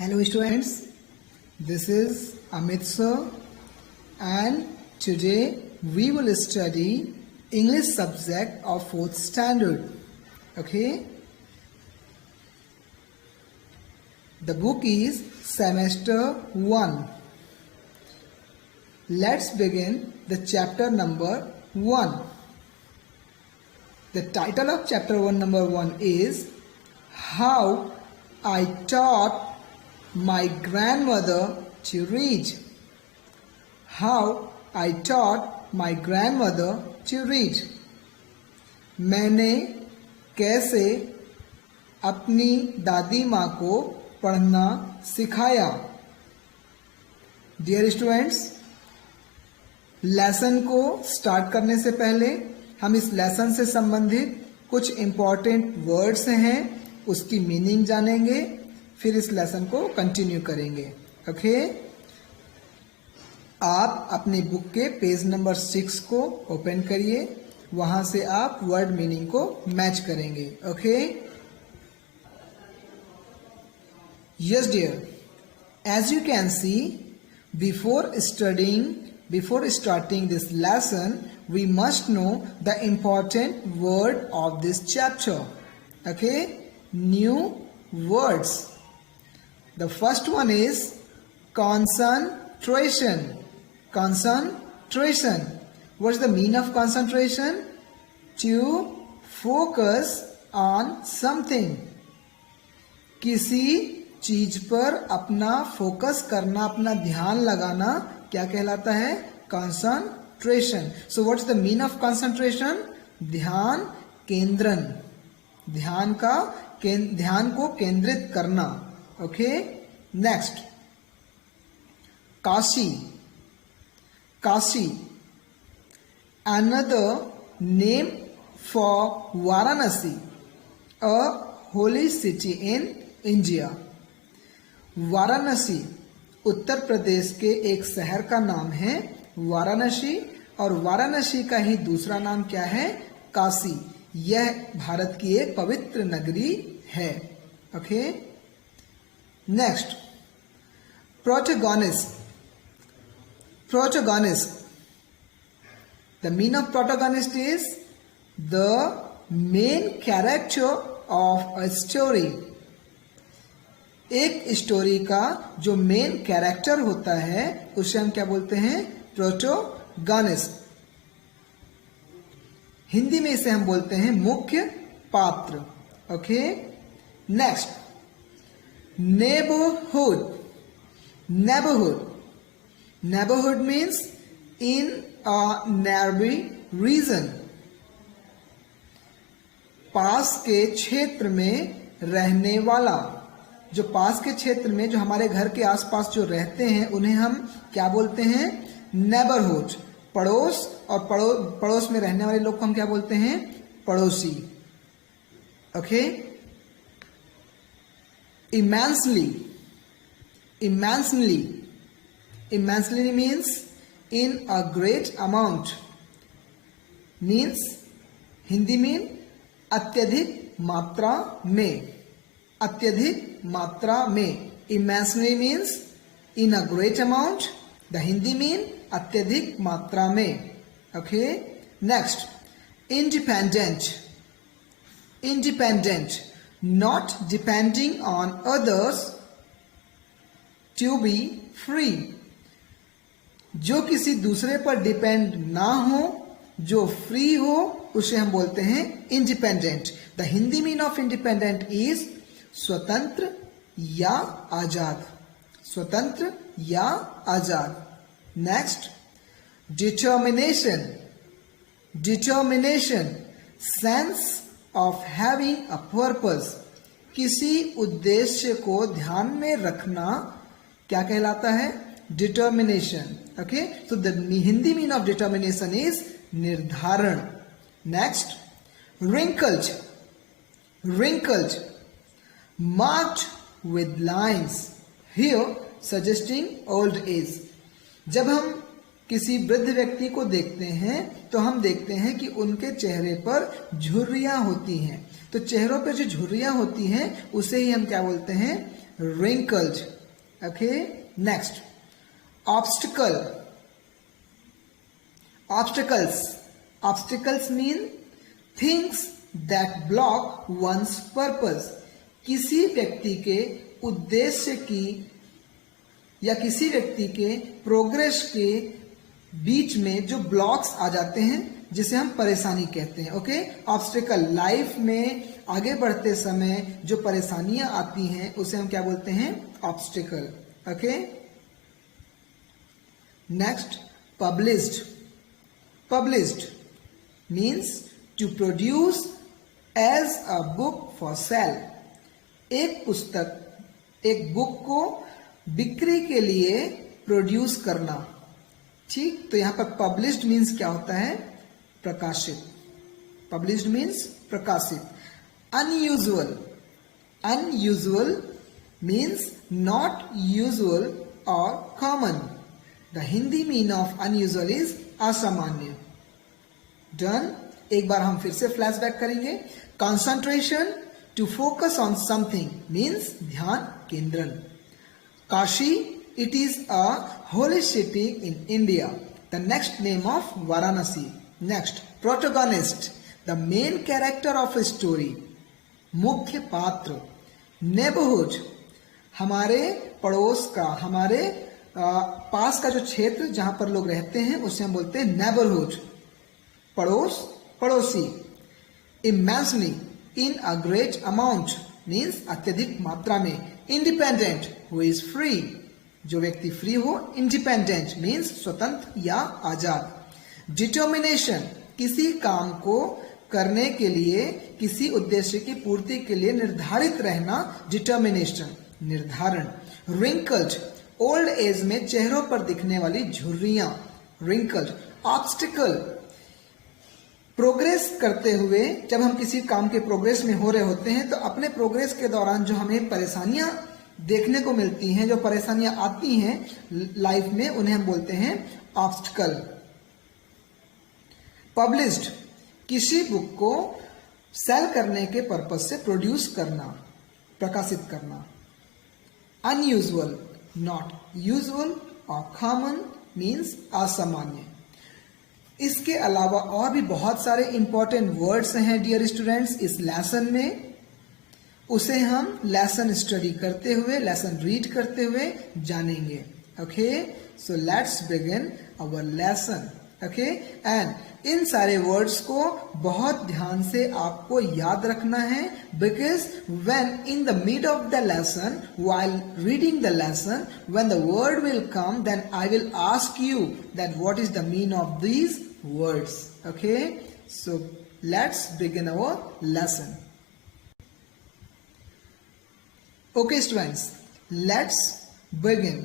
Hello students, this is Amit sir and today we will study English subject of 4th standard. Okay. The book is semester 1. Let's begin the chapter number 1. The title of chapter 1 number 1 is How I Taught My Grandmother to Read. How I taught my grandmother to read. मैंने कैसे अपनी दादी माँ को पढ़ना सिखाया. Dear students, lesson को start करने से पहले हम इस लेसन से संबंधित कुछ इम्पॉर्टेंट वर्ड्स हैं, उसकी मीनिंग जानेंगे, फिर इस लेसन को कंटिन्यू करेंगे. ओके, आप अपनी बुक के पेज नंबर 6 को ओपन करिए, वहां से आप वर्ड मीनिंग को मैच करेंगे. Okay, yes dear, as you can see, before starting this lesson, we must know the important word of this chapter. Okay, new words. The first one is concentration. Concentration. What's the meaning of concentration? To focus on something. किसी चीज पर अपना focus करना, अपना ध्यान लगाना क्या कहलाता है? Concentration. So what's the meaning of concentration? ध्यान केंद्रन, ध्यान को केंद्रित करना. Okay, next, Kashi, another name for Varanasi, a holy city in India. Varanasi Uttar Pradesh के एक शहर का नाम है वाराणसी, और वाराणसी का ही दूसरा नाम क्या है? काशी. यह भारत की एक पवित्र नगरी है. Okay, next, protagonist. The meaning of protagonist is the main character of a story. एक स्टोरी का जो मेन कैरेक्टर होता है उसे हम क्या बोलते हैं? प्रोटोगोनिस्ट. हिंदी में इसे हम बोलते हैं मुख्य पात्र. Okay, next, neighborhood means in a nearby region. पास के क्षेत्र में रहने वाला. जो पास के क्षेत्र में, जो हमारे घर के आसपास जो रहते हैं उन्हें हम क्या बोलते हैं? नेबरहुड. पड़ोस, और पड़ोस में रहने वाले लोग को हम क्या बोलते हैं? पड़ोसी. Okay, immensely means in a great amount. means Hindi में अत्यधिक मात्रा में. immensely means in a great amount. the Hindi mean अत्यधिक मात्रा में. Okay, next, independent, not depending on others, to be free. जो किसी दूसरे पर डिपेंड ना हो, जो फ्री हो, उसे हम बोलते हैं independent. The Hindi mean of independent is स्वतंत्र या आजाद. Next, determination, sense of having a purpose. किसी उद्देश्य को ध्यान में रखना क्या कहलाता है? डिटर्मिनेशन. ओके, तो the Hindi mean of determination is निर्धारण. Next, wrinkled, marked with lines, here suggesting old age. जब हम किसी वृद्ध व्यक्ति को देखते हैं तो हम देखते हैं कि उनके चेहरे पर झुर्रियां होती हैं. तो चेहरों पर जो झुर्रियां होती हैं उसे ही हम क्या बोलते हैं? wrinkled. Okay, next, obstacle. Obstacles mean things that block one's purpose. किसी व्यक्ति के उद्देश्य की या किसी व्यक्ति के प्रोग्रेस के बीच में जो ब्लॉक्स आ जाते हैं जिसे हम परेशानी कहते हैं. ओके, ऑब्स्टिकल, लाइफ में आगे बढ़ते समय जो परेशानियां आती हैं उसे हम क्या बोलते हैं? Obstacle. Okay, next, published means to produce as a book for sale. एक पुस्तक, एक बुक को बिक्री के लिए प्रोड्यूस करना. ठीक, तो यहां पर पब्लिश्ड मीन्स क्या होता है? प्रकाशित. पब्लिश्ड मीन्स प्रकाशित. अनयूजुअल मीन्स नॉट यूजुअल और common. The Hindi mean of unusual is असामान्य. डन. एक बार हम फिर से फ्लैशबैक करेंगे. Concentration, to focus on something means ध्यान केंद्रण. Kashi, it is a holy city in India. The next name of Varanasi. Next, protagonist, the main character of a story. मुख्य पात्र. Neighborhood, हमारे पड़ोस का, हमारे पास का जो क्षेत्र जहां पर लोग रहते हैं उसे हम बोलते हैं neighborhood. पड़ोस, पड़ोसी. Immensely, in a great amount means अत्यधिक मात्रा में. Independent, who is free, जो व्यक्ति फ्री हो. इंडिपेंडेंट मीन्स स्वतंत्र या आजाद. डिटर्मिनेशन, किसी काम को करने के लिए, किसी उद्देश्य की पूर्ति के लिए निर्धारित रहना. डिटर्मिनेशन, निर्धारण. रिंकल्ड, ओल्ड एज में चेहरों पर दिखने वाली झुर्रियां. रिंकल्ड. ऑब्स्टिकल, प्रोग्रेस करते हुए, जब हम किसी काम के प्रोग्रेस में हो रहे होते हैं तो अपने प्रोग्रेस के दौरान जो हमें परेशानियां देखने को मिलती हैं, जो परेशानियां आती हैं लाइफ में, उन्हें हम बोलते हैं ऑब्स्टिकल. पब्लिश्ड, किसी बुक को सेल करने के पर्पस से प्रोड्यूस करना, प्रकाशित करना. अनयूजुअल, नॉट यूजुअल और कॉमन मीन्स असामान्य. इसके अलावा और भी बहुत सारे इंपॉर्टेंट वर्ड्स हैं डियर स्टूडेंट्स इस लेसन में. उसे हम लेसन स्टडी करते हुए, लेसन रीड करते हुए जानेंगे. Okay, so let's begin our lesson. Okay, and इन सारे वर्ड्स को बहुत ध्यान से आपको याद रखना है, because when in the mid of the lesson, while reading the lesson, when the word will come, then I will ask you that what is the mean of these words. Okay, so let's begin our lesson. Okay students, let's begin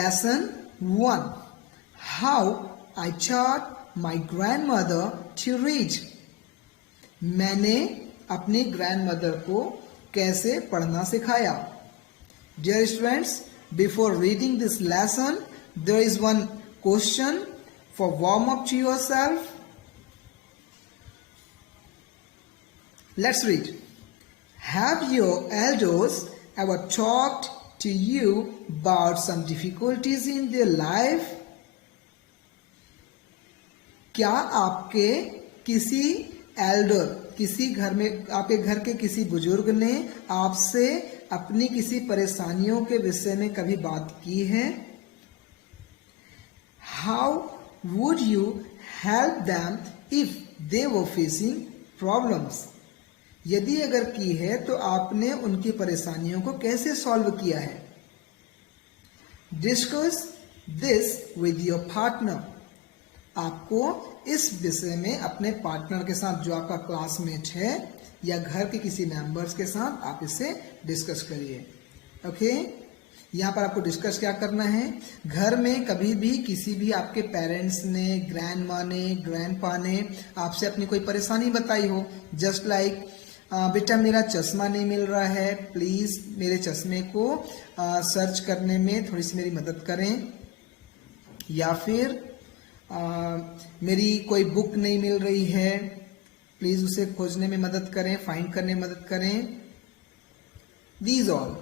lesson 1. How I taught my grandmother to read. मैंने अपनी grandmother को कैसे पढ़ना सिखाया. Dear students, before reading this lesson, there is one question for warm up to yourself. Let's read. Have your elders ever talked to you about some difficulties in their life? क्या आपके किसी Elder, किसी घर में, आपके घर के किसी बुजुर्ग ने आपसे अपनी किसी परेशानियों के विषय में कभी बात की है? How would you help them if they were facing problems? यदि अगर की है तो आपने उनकी परेशानियों को कैसे सॉल्व किया है? Discuss this with your partner. आपको इस विषय में अपने पार्टनर के साथ, जो आपका क्लासमेट है या घर के किसी मेंबर्स के साथ, आप इसे डिस्कस करिए. ओके, यहाँ पर आपको डिस्कस क्या करना है? घर में कभी भी किसी भी आपके पेरेंट्स ने, ग्रैंड माँ ने, ग्रैंड पा ने आपसे अपनी कोई परेशानी बताई हो, जस्ट लाइक बेटा मेरा चश्मा नहीं मिल रहा है, प्लीज मेरे चश्मे को सर्च करने में थोड़ी सी मेरी मदद करें, या फिर मेरी कोई बुक नहीं मिल रही है, प्लीज उसे खोजने में मदद करें, फाइंड करने में मदद करें. These all.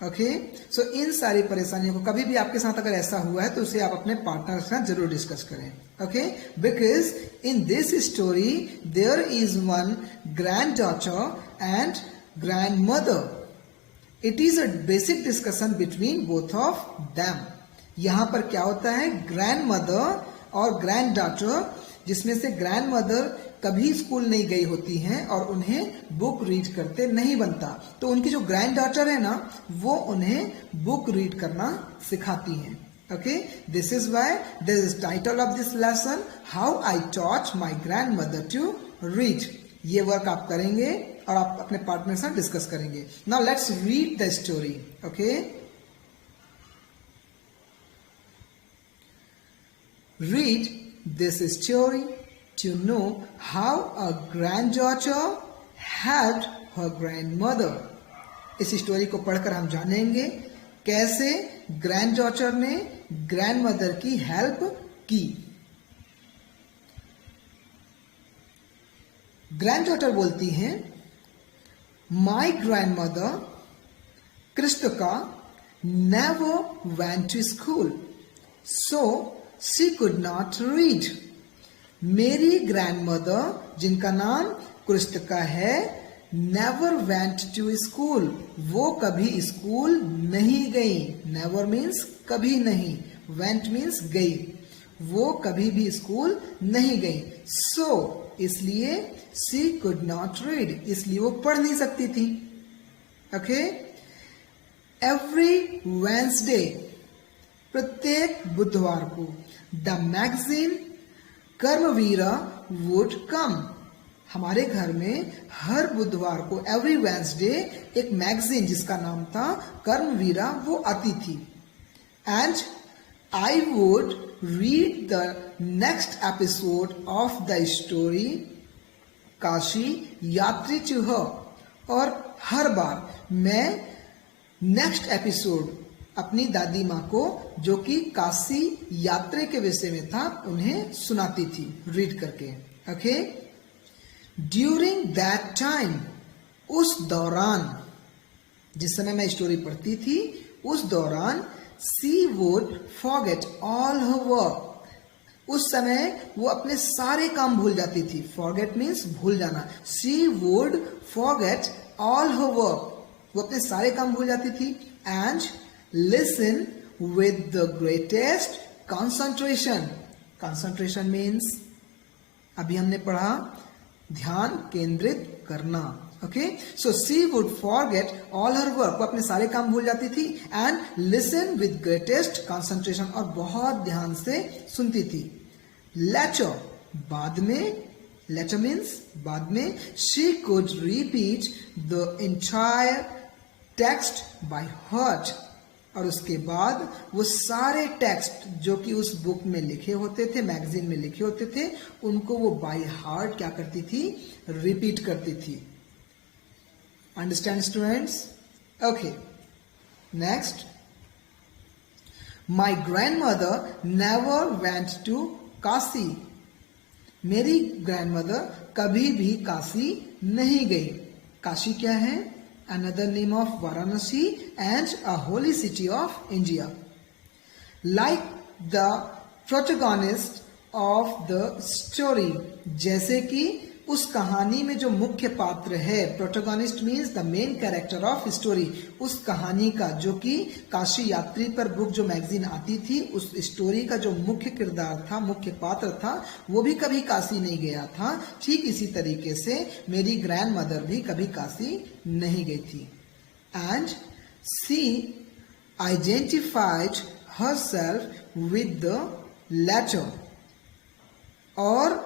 ओके, सो इन सारी परेशानियों को कभी भी आपके साथ अगर ऐसा हुआ है तो उसे आप अपने पार्टनर के साथ जरूर डिस्कस करें. Okay, because in this story there is one granddaughter and grandmother. It is a basic discussion between both of them. यहां पर क्या होता है, ग्रैंड मदर और ग्रैंड डॉटर, जिसमें से ग्रैंड मदर कभी स्कूल नहीं गई होती हैं और उन्हें बुक रीड करते नहीं बनता, तो उनकी जो ग्रैंड डॉटर है ना वो उन्हें बुक रीड करना सिखाती हैं. Okay, this is why this is title of this lesson, how I taught my grandmother to read. ये वर्क आप करेंगे और आप अपने पार्टनर के साथ डिस्कस करेंगे. Now let's read the story. Okay, read this story to know how a granddaughter helped her grandmother. इस स्टोरी को पढ़कर हम जानेंगे कैसे ग्रैंड डॉटर ने ग्रैंड मदर की हेल्प की. ग्रैंड डॉटर बोलती हैं, my grandmother Krishnaka never went to school so she could not read. मेरी ग्रैंडमदर जिनका नाम कृष्णका है, never went to school. वो कभी स्कूल नहीं गई. never means कभी नहीं, went means गई. वो कभी भी स्कूल नहीं गई. so इसलिए she could not read, इसलिए वो पढ़ नहीं सकती थी. okay, every Wednesday, प्रत्येक बुधवार को, द मैगजीन कर्मवीरा वुड कम. हमारे घर में हर बुधवार को एवरी वेंसडे एक मैगजीन जिसका नाम था कर्मवीरा वो आती थी. And I would read the next episode of the story Kashi यात्री टू हर. और हर बार मैं नेक्स्ट एपिसोड अपनी दादी माँ को, जो कि काशी यात्रा के विषय में था, उन्हें सुनाती थी रीड करके. ओके, ड्यूरिंग दैट टाइम, उस दौरान, जिस समय मैं स्टोरी पढ़ती थी उस दौरान, she would forget all her work. उस समय वो अपने सारे काम भूल जाती थी. फॉरगेट मीन्स भूल जाना. She would forget all her work, वो अपने सारे काम भूल जाती थी. And listen with the greatest concentration. concentration means, अभी हमने पढ़ा, ध्यान केंद्रित करना. okay, so she would forget all her work, वो अपने सारे काम भूल जाती थी. and listen with greatest concentration, और बहुत ध्यान से सुनती थी. later, बाद में, later means बाद में, she could repeat the entire text by heart. और उसके बाद वो सारे टेक्स्ट जो कि उस बुक में लिखे होते थे, मैगजीन में लिखे होते थे, उनको वो बाय हार्ट क्या करती थी, रिपीट करती थी. Understand students? Okay, next, my grandmother never went to Kashi. मेरी ग्रैंड मदर कभी भी काशी नहीं गई. काशी क्या है? Another name of Varanasi and a holy city of India. Like the protagonist of the story, जैसे कि उस कहानी में जो मुख्य पात्र है, protagonist means the main character of story, उस कहानी का, जो कि काशी यात्री पर बुक जो मैगजीन आती थी, उस स्टोरी का जो मुख्य किरदार था, मुख्य पात्र था, वो भी कभी काशी नहीं गया था. ठीक इसी तरीके से मेरी ग्रैंड मदर भी कभी काशी नहीं गई थी. And she identified herself with the letter, और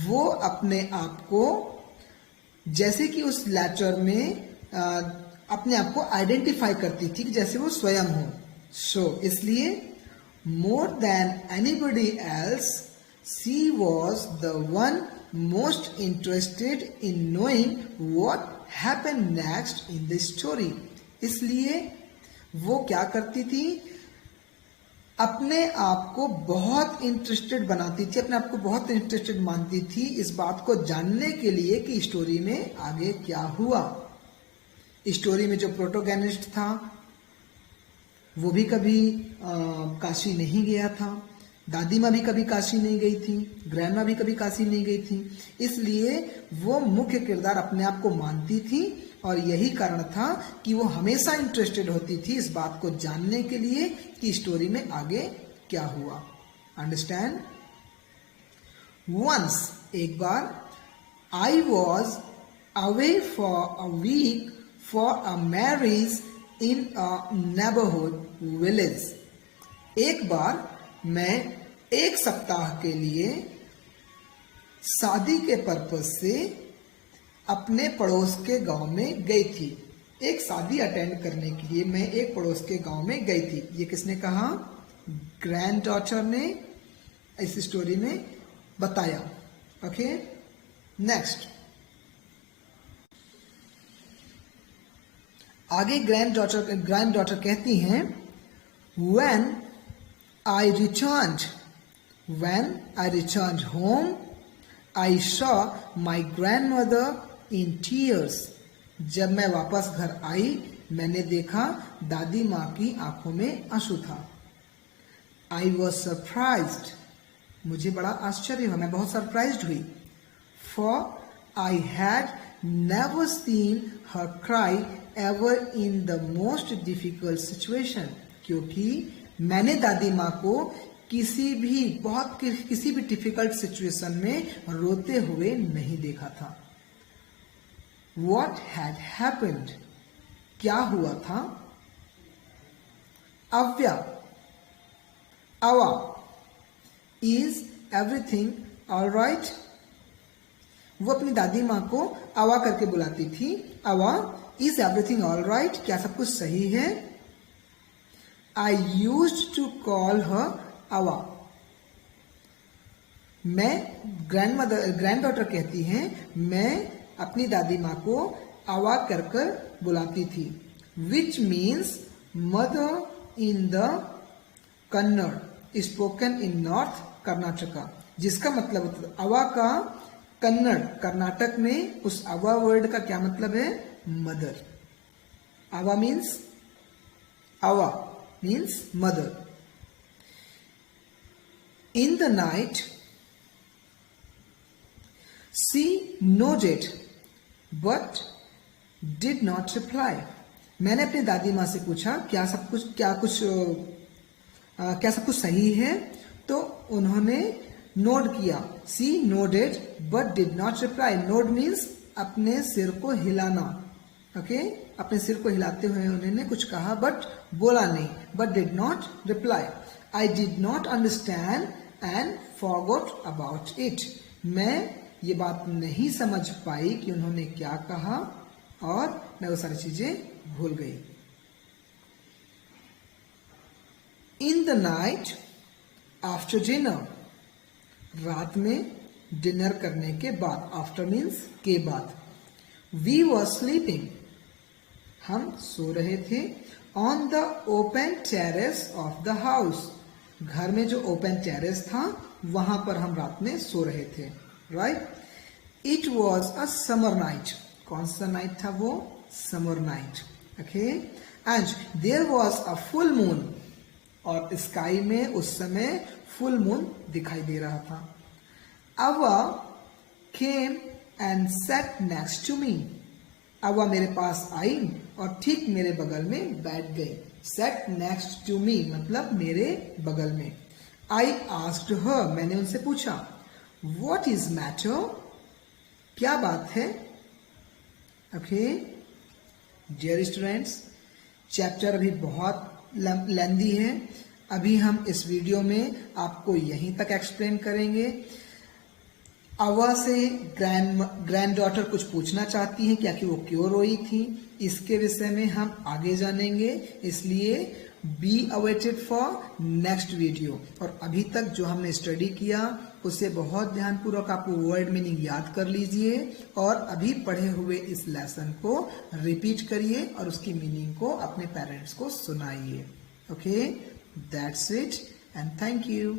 वो अपने आप को, जैसे कि उस लेटर में अपने आप को आइडेंटिफाई करती थी कि जैसे वो स्वयं हो. सो इसलिए more than anybody else she was the one most interested in knowing what happened next in the story. इसलिए वो क्या करती थी, अपने आप को बहुत इंटरेस्टेड बनाती थी, अपने आप को बहुत इंटरेस्टेड मानती थी इस बात को जानने के लिए कि स्टोरी में आगे क्या हुआ. स्टोरी में जो प्रोटोगोनिस्ट था वो भी कभी काशी नहीं गया था, दादी माँ भी कभी काशी नहीं गई थी, ग्रैंड माँ भी कभी काशी नहीं गई थी, इसलिए वो मुख्य किरदार अपने आप को मानती थी और यही कारण था कि वो हमेशा इंटरेस्टेड होती थी इस बात को जानने के लिए कि स्टोरी में आगे क्या हुआ। अंडरस्टैंड? वंस, एक बार, I was away for a week for a marriage in a neighbourhood village. एक बार मैं एक सप्ताह के लिए शादी के पर्पज से अपने पड़ोस के गांव में गई थी। एक शादी अटेंड करने के लिए मैं एक पड़ोस के गांव में गई थी। ये किसने कहा? ग्रैंड डॉटर ने इस स्टोरी में बताया। ओके, नेक्स्ट, आगे ग्रैंड डॉटर कहती हैं, when I returned home, I saw my grandmother in tears. जब मैं वापस घर आई मैंने देखा दादी माँ की आंखों में आंसू था। I was surprised. मुझे बड़ा आश्चर्य हुआ, मैं बहुत सरप्राइज्ड हुई। For I had never seen her cry ever in the most difficult situation. क्योंकि मैंने दादी माँ को किसी भी डिफिकल्ट सिचुएशन में रोते हुए नहीं देखा था। What had happened? क्या हुआ था? अव्या, अवा, is everything all right? वो अपनी दादी माँ को अवा करके बुलाती थी। अवा, is everything all right? क्या सब कुछ सही है? I used to call her अवा। मैं ग्रैंड डॉटर कहती हैं, मैं अपनी दादी माँ को अवा कर बुलाती थी। Which means mother in the Kannada spoken in north Karnataka. जिसका मतलब अवा का कन्नड़ कर्नाटक में उस अवा वर्ड का क्या मतलब है? मदर। अवा means mother. In the night, she nodded but did not reply. मैंने अपनी दादी माँ से पूछा क्या सब कुछ सही है? तो उन्होंने नोड किया। She nodded but did not reply. Nod means अपने सिर को हिलाना। ओके, अपने सिर को हिलाते हुए उन्होंने कुछ कहा बट बोला नहीं। But did not reply. I did not understand and forgot about it. मैं ये बात नहीं समझ पाई कि उन्होंने क्या कहा और मैं वो सारी चीजें भूल गई। In the night after dinner, रात में डिनर करने के बाद, आफ्टर मीन्स के बाद, we were sleeping, हम सो रहे थे, on the open terrace of the house, घर में जो ओपन टेरेस था वहां पर हम रात में सो रहे थे। Right, it was a summer night. कौन सा नाइट था वो? Summer night. Okay, and there was a full moon, और स्काई में उस समय फुल मून दिखाई दे रहा था। Avva came and sat next to me, Avva मेरे पास आई और ठीक मेरे बगल में बैठ गई। सेट नेक्स्ट टू मी मतलब मेरे बगल में। आई आस्क्ड हर, मैंने उनसे पूछा, व्हाट इज मैटर, क्या बात है? ओके डियर स्टूडेंट्स, चैप्टर अभी बहुत लेंदी है। अभी हम इस वीडियो में आपको यहीं तक एक्सप्लेन करेंगे। अवा से ग्रैंड डॉटर कुछ पूछना चाहती हैं क्या कि वो क्यों रोई थी, इसके विषय में हम आगे जानेंगे, इसलिए be awaited for next video. और अभी तक जो हमने स्टडी किया उसे बहुत ध्यानपूर्वक आप वर्ड मीनिंग याद कर लीजिए और अभी पढ़े हुए इस लेसन को रिपीट करिए और उसकी मीनिंग को अपने पेरेंट्स को सुनाइए। Okay, that's it and thank you.